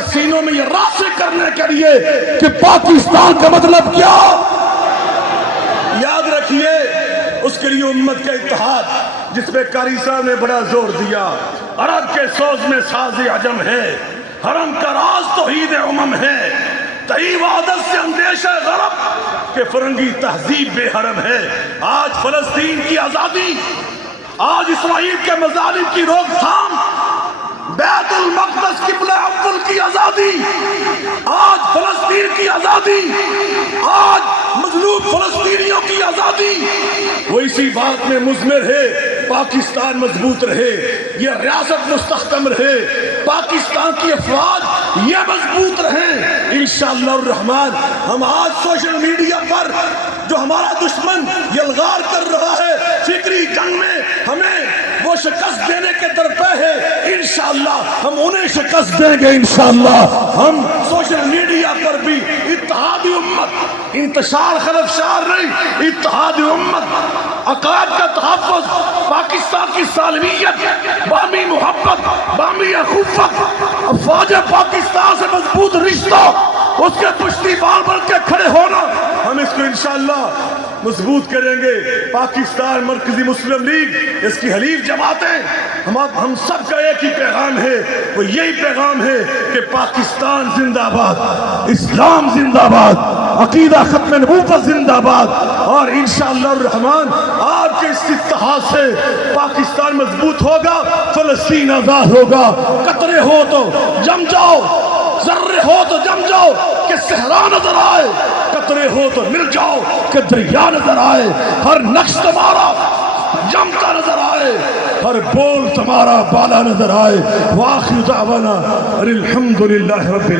کے سینوں میں یہ راسخ کرنے کے لیے کہ پاکستان کا مطلب کیا؟ یاد رکھیے، اس کے لیے امت کا اتحاد، جس پہ قاری صاحب نے بڑا زور دیا۔ عرب کے سوز میں ساز عجم ہے، حرم کا راز توحید امم ہے، تہیب عادت سے اندیشہ غرب کہ فرنگی تہذیب بے حرم ہے۔ آج فلسطین کی آزادی، آج اسرائیل کے مظالم کی روک تھام، بیت المقدس قبلہ اول کی آزادی، آج فلسطین کی آزادی، آج مظلوم فلسطینیوں کی آزادی، وہ اسی بات میں مضمر ہے۔ پاکستان مضبوط رہے، یہ ریاست مستحکم رہے، پاکستان کی افواج یہ مضبوط رہیں انشاءاللہ الرحمن۔ ہم آج سوشل میڈیا پر جو ہمارا دشمن یلغار کر رہا ہے فکری جنگ میں، ہمیں وہ شکست دینے کے درپے ہے، انشاءاللہ ہم انہیں شکست دیں گے انشاءاللہ۔ ہم سوشل میڈیا پر بھی اتحادی امت، انتشار خلفشار نہیں، اتحادی امت، عقائد کا تحفظ، پاکستان کی سالمیت، بامی محبت، بامی اخوت، افواج پاکستان سے مضبوط رشتہ، اس کے پشتیبان بن کے کھڑے ہونا، ہم اس کو انشاءاللہ مضبوط کریں گے۔ پاکستان مرکزی مسلم لیگ، اس کی حلیف جماعتیں، ہم سب کا ایک ہی پیغام ہے، وہ یہی پیغام ہے کہ پاکستان زندہ باد، اسلام زندہ باد، عقیدہ ختم نبوت زندہ باد، اور انشاءاللہ الرحمن آپ کے اس اتحاد سے پاکستان مضبوط ہوگا، فلسطین آزاد ہوگا۔ قطرے ہو تو جم جاؤ، ذرے ہو تو جم جاؤ کہ صحرا نظر آئے، قطرے ہو تو مل جاؤ کہ دریا نظر آئے، ہر نقش تمہارا جمتا نظر آئے، ہر بول تمہارا بالا نظر آئے۔ وآخر دعوانا الحمدللہ رب العالمین۔